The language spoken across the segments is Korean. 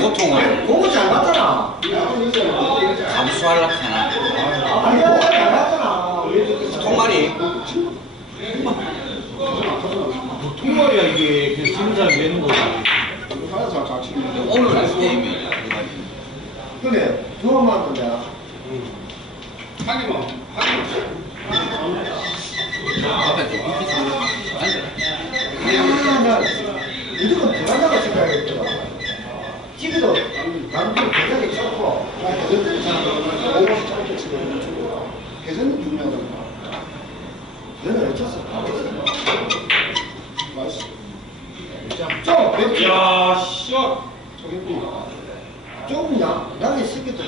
고통을 그거 잘 맞잖아. 감수하려고 하나 아니야, 잘 맞잖아. 통말이 통말이야 이게 그냥 지는 사람 내는 거지. 오늘 게임이 근데 두 번만 더 내가. 하기만 하기만 앞에 좀 밑에 좀 앉아라 나 무조건 들어간다고 생각했더라. 집에도 남들 굉장히 좋고, 나 개선들이 잘 오고 짧게 치고, 개선이 중요하다. 너는 어쩔 수 없어. 맛있어. 좀, 맵지? 야 씨발 좀 양, 양이 쉽겠다,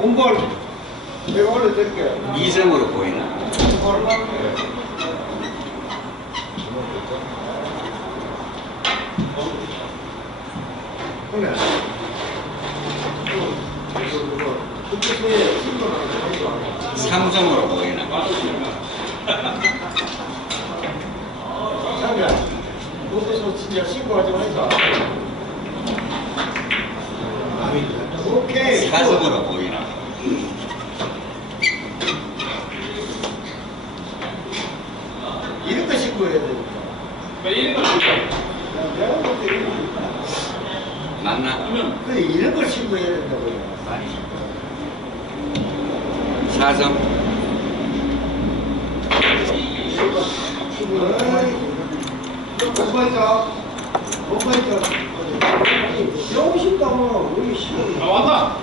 온볼, 내가 올려드릴게. 이성으로 보이나 그래. 그때서의 신도랑 차이가 삼성으로 보이나 자기야, 진짜 신고하지 말자. 오케이. 사성으로 보이나 이렇게 신고해야 되니까. 왜 이런? 야, 내가 볼때 이거 맞나 그러면 그래, 이런 걸 신고해야 된다고요. 사성 공부했자. 공부했자. 영신다면 우리 시험. 아 왔다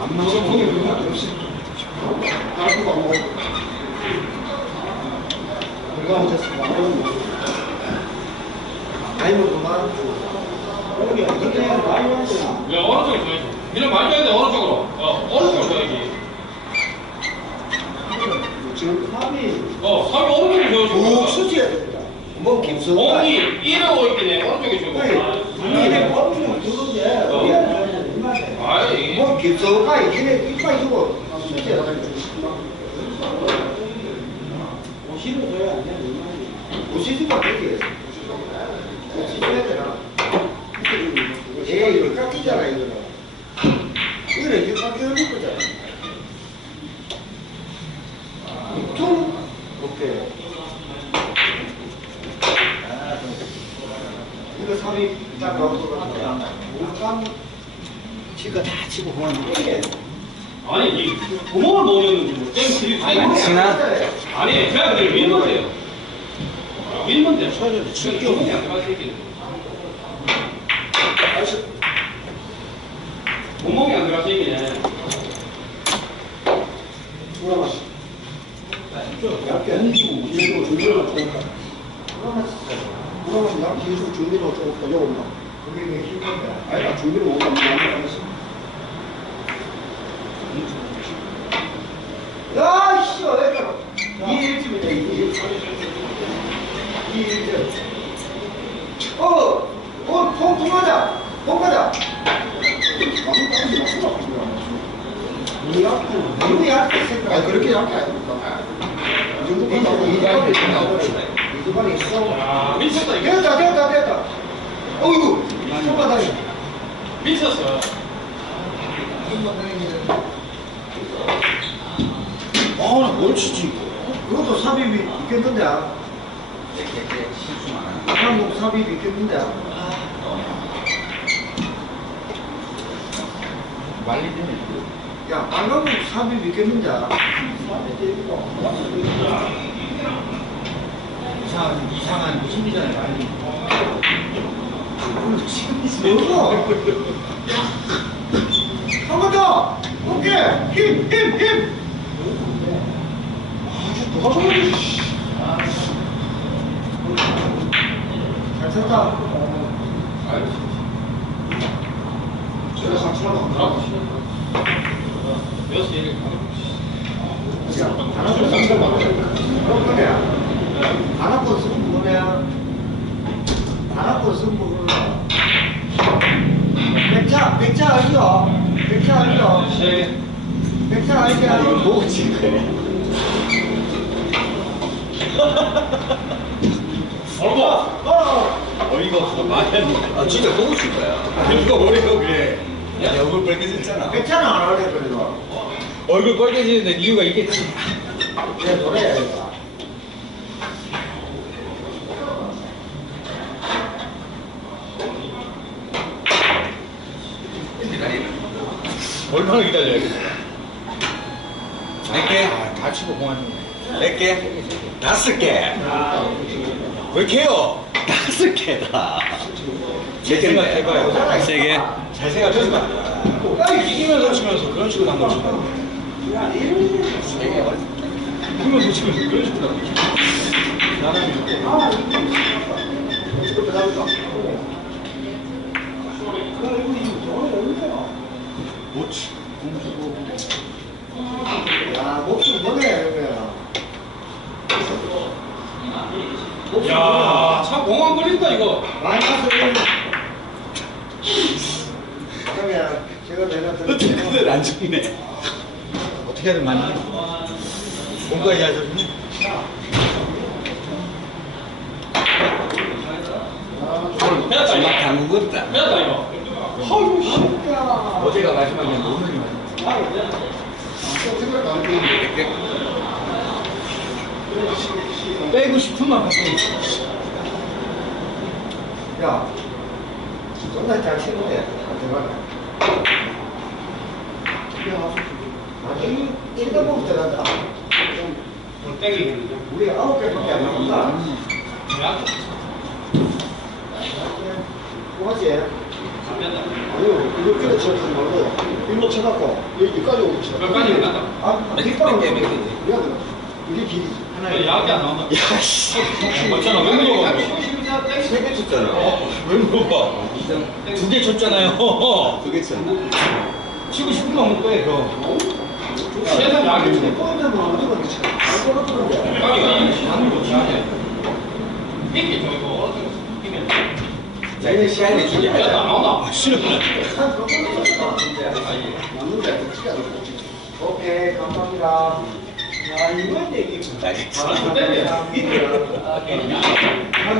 안 맞아. 거기 왜 없이. 나도 안 먹어. 누가 오셨을까? 아니, 뭐, 그만. 여기, 이렇게 많이 왔잖아. 왜 어느 쪽에 줘야지 니는 많이 줘야 돼 어느 쪽으로 어 어느 쪽으로 줘야지 지금 탑이 어 어느 쪽에 쭉 줘야지 수지해야 됩니다. 뭐, 김수가. 몸이 이러고 있긴 해 어느 쪽에 줘야 이게 돼 멈추면 그건데, 어. 우리한테 줘야 이만해. 아이 뭐, 김수가 이렇게 이빨 주고 수지해야 돼. 오시는 거야, 아니야? 오시주가 되게. 오시줘야 되나? 에이, 이거 깎이잖아, 이거는. 이거는 이렇게 깎여는 거잖아. 좀, 오케이. 아, 삽입 딱 넣고 물감 다 치고 이게 아니 이 구멍을 뭐 땡킬이 아니, 지나? 아니 제가 그냥 밀문데요 밀문데 쳐줘도 칠게 없네 구멍이 안 들어가서 얘기네 뭐라 얇게 뒤로 준비를 좋을까 나 뒤로 준비를 좀 가져온다 그게 내 힘든데 아니 준비를 못하면 안되겠어 야, 씨, 왜 그래? 이 일집이다, 이 일집. 이 일집. 어, 어, 통, 통하자. 통하자. 아무 땅이 맞추라. 이 앞에, 너무 얇게 생각. 아, 그렇게 얇게 아닙니까? 이 정도 끝나고 이 정도 끝나고 이 주방에 있어. 아 미쳤다 이게 됐다, 됐다, 됐다. 어이구, 손바닥이. 미쳤어 아, 나뭘 치지? 그것도 삽입이 있겠는데. 하나 한국 삽입이 있겠는데. 말리면 야, 빨간국 삽입 있겠는데. 이상한 이상한 심리전에 많이. 뭐고? 한번 더! 오케이! 힘! 힘! 힘! 아, 더잘 쳤다. 제가 같이 하면 들어가고 몇 시에 야, 하나도 쓰는 거 그런 거야. 하나도 쓰는 거야. 하나도 쓰는 거구나. 백차, 백차 알죠? 백차 알죠? 세 백차 알지? 아니면 뭐지? 얼마? 어. 어이가 없어. 말이 안 돼. 아 진짜 보고 싶은 거야. 누가 뭐래요, 그래. 야 얼굴 빨개졌잖아. 괜찮아 안 하래 그래도. 얼굴 빨개지는데 이유가 있겠지. 내 노래야 이거. 얼마나 기다려야겠어. 몇 개? 아, 다 치고 공안 몇 개? 다섯 개. 왜 이렇게요? 다섯 개다. 몇 개인데? 생각해봐요. 세 개. 잘 생각해봐. 이기면서 치면서 그런 식으로 난 거지. 세 개. 이기면서 치면서 그런 식으로 난 거지. 나는 못 치. 5만 걸린다 이거. 마이너스 1 그러면 제가 내놨을 어떻게 죽네? 어떻게 하든 많이 뭔가 이해하셨니? 빼다 이거. 정말 당근 같다. 빼다 이거. 마지막 날 오늘이 마지막 빼고 싶은 만큼 야, 존나 잘 치는데 대박. 아니 치다 보면 잘한다. 오늘 땡기. 우리 아홉 개밖에 안 남았다. 야, 뭐하지? 안. 아니요, 이렇게 쳐지 말고 일로 쳐갖고 여기까지 오고 쳐. 몇 가지 올랐다. 아, 몇 개, 뒷방으로 몇 개? 미안해. 이게 길이지. 왜 약이 안 나온다. 야 씨. 맞잖아. 왜 물어봐? 세개 쳤잖아. 왜 물어봐? 두 개 쳤잖아요. 두개 쳤나? 치고 싶은 만큼 빼, 그럼. 세상 약이 근데 좀. 뻔하면 어디가 그치? 안 걸었던데. 약이 하는 거 지하네. 이게 좀 이거 어떤 거 이게 자 이제 시간이 주게 야안 하자. 나온다. 싫어. 한 그런 거 있었다. 맞는데 그치가 오케이, 감사합니다.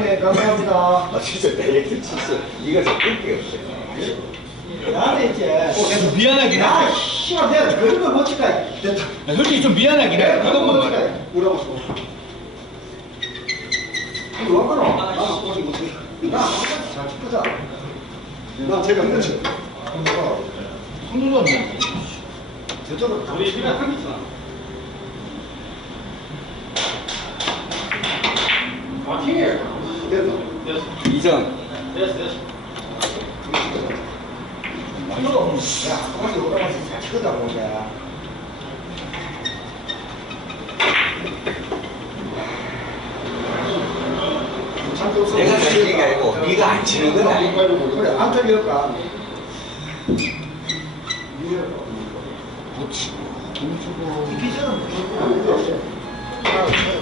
네, 감사합니다. 아 진짜 다이어트 쳤어. 이거 저 끊기 없어. 나는 이제. 계속 미안하긴 야, 해. 씨발, 내가 그런 걸 못칠까 됐다. 야, 솔직히 좀 미안하긴 해. 그런 걸. 못칠까 뭐라고 써. 이거 와, 끊어. 나, 나, 잘 찍자. 나 제가 그렇지. 손도 없네. 저쪽으로 우리 집에 한개 있잖아. 아, 킹이에요. 됐어. 잘 보자. 내가 잘 얘기 아니고 네가 안 치는 거다. 그래, 안 틀릴까? 못 치고. 아, 야 지금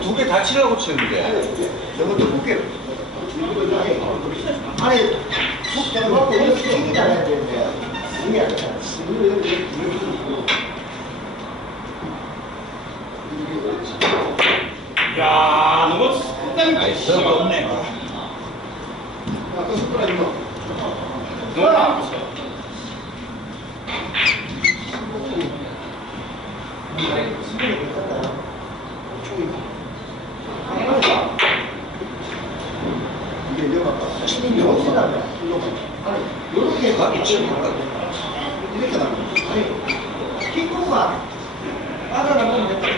두 개다 치려고 치는데. 저것도 무게. 아니, 푹 잡아갖고 이렇게 튕기잖아야 되는데. 이게 아니야. 야, 너무 땡. 나이스. 없네. 아까 숟가락 이거. 너무 위험하다. 치는 게 어디서 나냐? 아니, 요렇게 각이 치니까. 이렇게 나면 아니, 킹콩가 빠져나가면 됐다.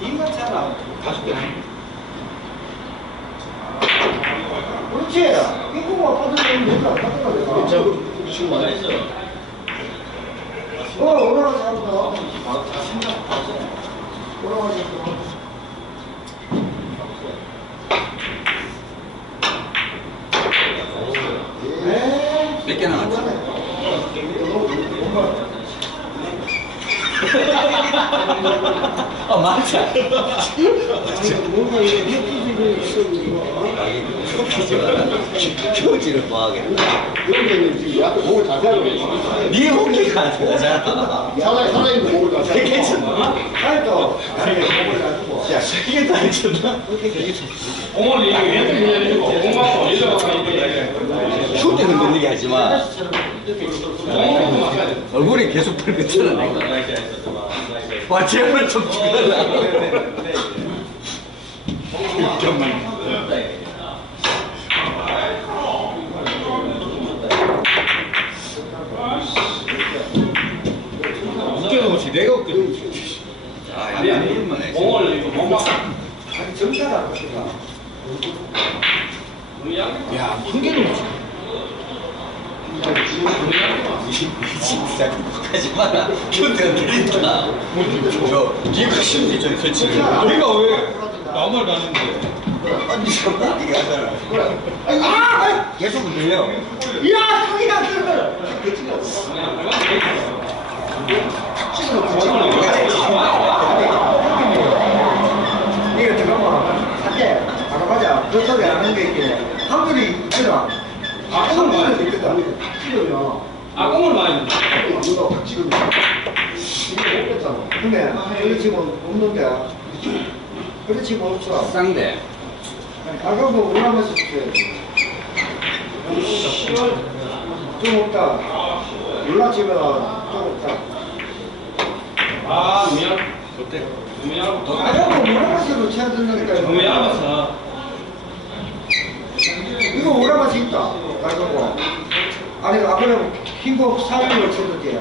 인간처럼 다섯 개. 그렇지. 킹콩가 빠져나가면 된다. 빠져나가면 된다. 지금 나이스. 어, 올라가서 한번 더. 올라가서 한 번. 에이, 몇 개 남았지? 아 맞아. 뭔가 이게. 표지를 뭐 하겠다. 이런 데는 지금 약간 목을 자세하게 하고 네 호기가 안 되잖아. 살아있는 목을 괜찮아. 또, 아니, 목을 가지고. 야, 세개 다 했잖아. 공을 이게 왼쪽 밀려주고 공하고 이러고 이제 슈트 흔들리게 하지 마. 얼굴이 계속 내가. 와, 제발 좀 죽여라 없이 내가 웃겨. 아, 아니 아니 공을 이거 못 막아. 아니 정사가 그렇다. 야, 큰 개도 없이. 진짜 하지 마라. 슈트 흔들린다. 저, 심지 좀 설치. 내가 왜말 가는데? 아니, 좀 나게 하잖아. 아, 계속 흔들려. 야, 거기다 들어. 이거 잠깐만. 사태, 바로 가자. 그 소리 안 하는 게 있게. 한글이 있거든. 아, 한글 많이 있거든. 찍으면. 아 공을 많이. 이거 확 찍으면. 이거 못 뺐잖아. 근데, 여기 지금 없는데. 그렇지, 못 쳐. 쌍대. 아까 뭐 올라가면서 좀 없다. 올라치면 좀 없다. 아 미안. 미안. 아까 뭐 올라가서도 쳐야 된다니까. 너무 얇아서. 이거 올라가서 있다. 가지고. 아니, 아까는 흰공 400을 쳤는데.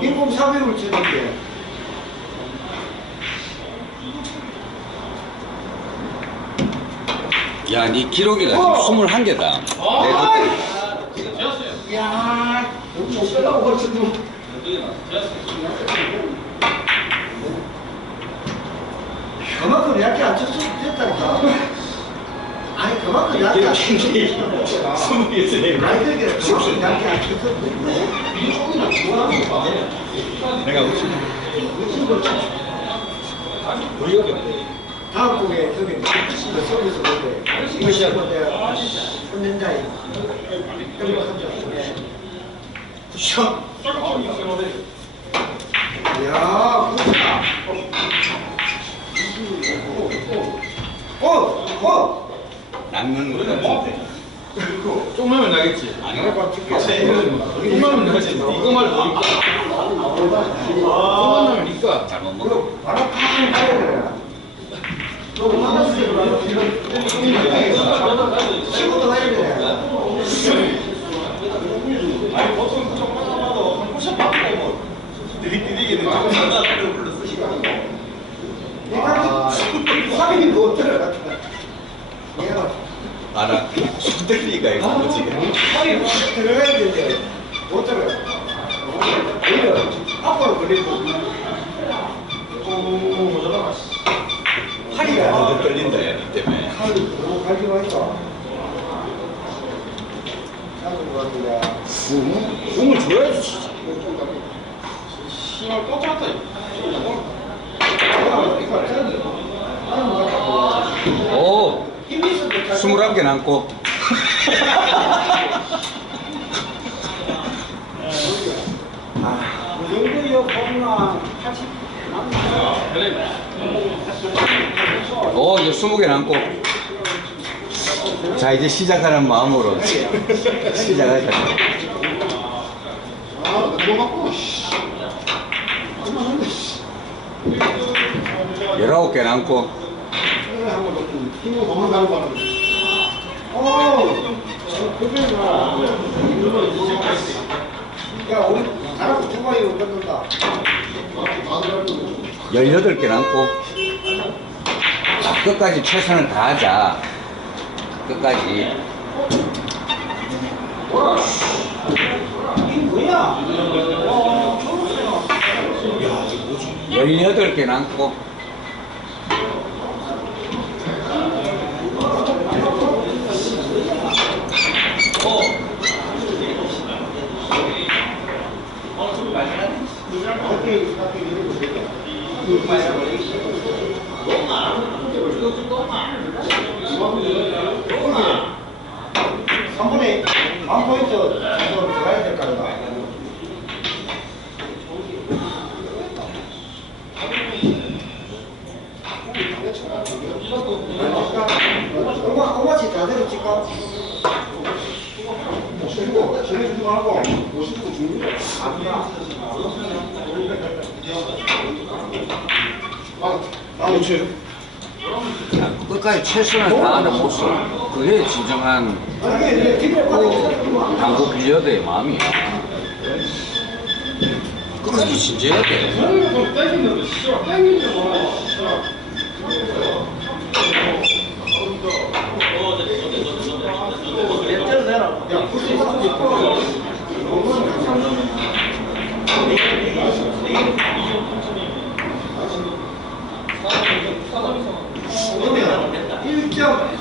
흰공 400을 쳤는데. 야, 기록이가 어. 지금 21개다. 아이! 되었어요. 야, 여기 못 빼려고 벌써도. 그만큼 얇게 안 쳤으면 됐다니까. 아니, 그만큼 얇게 안 쳤으면 스무 개 쓰네. 아니, 그게 그만큼 얇게 안 쳤으면 내가 웃지. 다음 곡에 저기 그 서비스 볼때 이거 시작할 때 혼낸다이 그리고 한점 쿠션 이야 굿다 어! 어! 낚는 거 같은데. 쪽나면 나겠지. 아니야. 쪽나면 나겠지. 이거 말고 이거. 쪽나면 니까. 잘못 먹어. 뭐지? 팔이 들어가야 되는데 못 들어가. 오히려 앞으로 걸리고. 오, 들어가. 더 떨린다, 야, 니 때문에. 칼 너무 갈기고 하니까. 잡은 것 같은데. 공을 줘야지. 진짜. 씨발 똑같다. 아. 오, 때 21개 남고. 그 정도요, 보면 80 오, 이제 20개 남고. 자, 이제 시작하는 마음으로. 시작하자. 씨. 19개 남고. 어. 야, 우리 가라고 두 마리 얻는다. 18개 남고. 끝까지 최선을 다하자. 끝까지. 이 뭐야? 어, 18개 남고. 한 번에 한 포인트 정도 들어가야 될 거다. 하고 50분 죽는 거 아니야. 아, 그렇지. 끝까지 최선을 다하는 모습. 그게 진정한 그 당구 빌려드의 마음이야. 끝까지 진지해야 돼. 저는 좀 땡기는데 씨발 땡기지 마 씨발 일점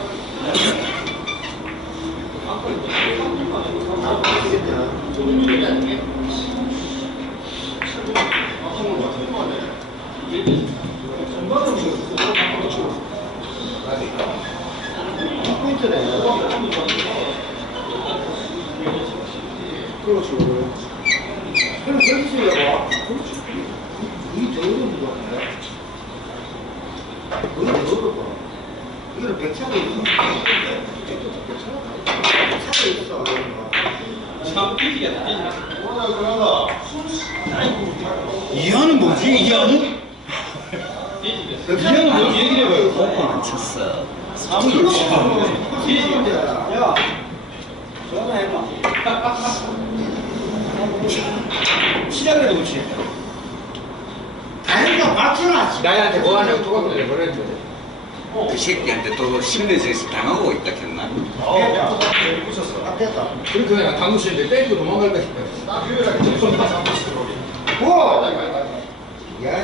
그렇지. 그렇지. 이더 어려운 거 같네. 이거 더 어렵다. 이거는 백차가 있어. 백차가 있어. 참 삐지겠다 이하는 뭐지? 이하는? 이하는 뭐지? 얘기를 해봐요. 쳤어. 야, 전화해봐. 시작해도 그렇지. 다행이다, 맞잖아. 나한테 뭐 하냐고 똑같은 걸 그랬는데. 그 새끼한테 또 심리전에서 당하고 있다 했나? 아, 됐다. 그러니까 그냥 당구 치는데 때리고 도망갈까 싶다. 뭐? 야,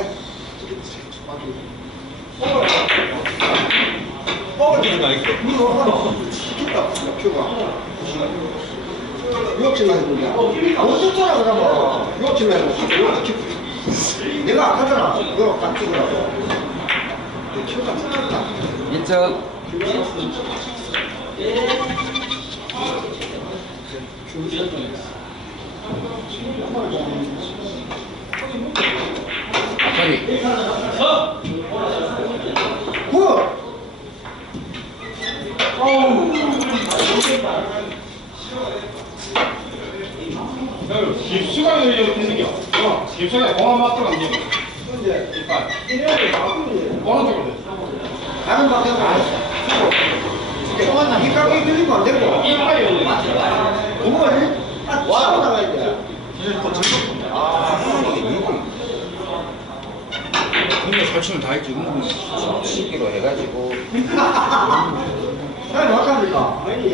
뻥을 치는 거 아니겠어? 이거 시켰다, 표가. 유학치만 해보냐? 어쨌잖아, 그러면. 유학치만 해보고, 유학치. 내가 아까잖아. 이거 딱 찍으라고. 내 표가 찍혔다. 인정. 아까리. 굿! 집수가 열려 있는겨. 어. 집수가 공항 맞도록 아, 안 되고. 근데 이빨. 이래야 돼. 어느 쪽으로? 다른 방향으로. 안 되고. 이빨이 열려. 그거 해. 와. 치고 나가야 돼. 아, 설치는 다 했지. 치기로 해가지고. 아니, 아깝니까? 아니,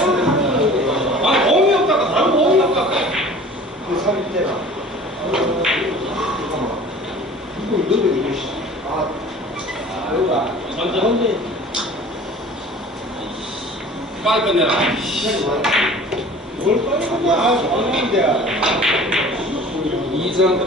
아니 공기 없다고 다른 공기 없다고 그 때나. 잠깐만. 이거 이거 씨. 아, 여기가. 언제? 빨리 끝내라 뭘 빨리 하냐? 아, 안 하는데. 이정.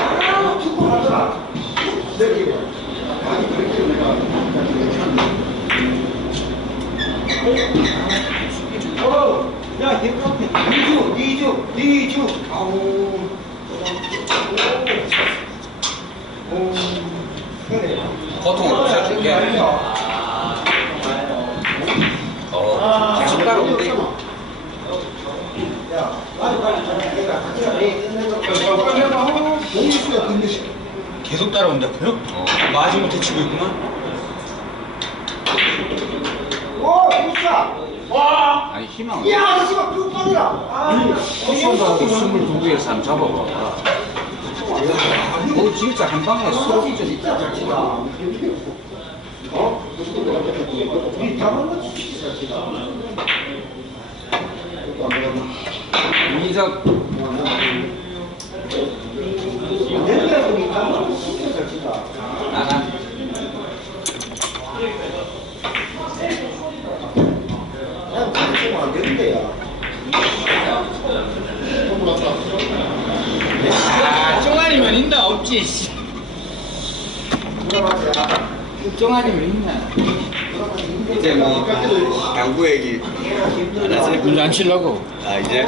아, 축구하더라. 내 기분. 아니, 그렇게 내가. 어, 계속 따라오는데. 야, 빨리 빨리 전화해. 내가 같이 해. 끝내고. 빨리 해봐 공수야, 근데 씨. 계속 따라온다고요? 어. 마지못해 치고 있구만. 오, 공수야. 와 아니, 희망. 야, 아저씨가 쭉 빠져라. 아, 헛손도 22개의 사람 잡아봐. 너 진짜 한 방에 진짜 잘 치다. 어? 이 잡은 거 진짜 잘 치다. 이적. 내가 보니까 진짜 잘 친다. 나가. 그냥 같이 치면 안 되는데, 야. 아, 쫑아니면 있나 없지. 씨. 맞아? 쫑아니면 있나? 이제 뭐 당구 얘기 안 하세요? 문제 안 치려고. 아 이제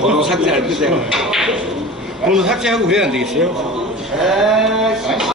번호 삭제할 때 번호 삭제하고 그래야 안 되겠어요?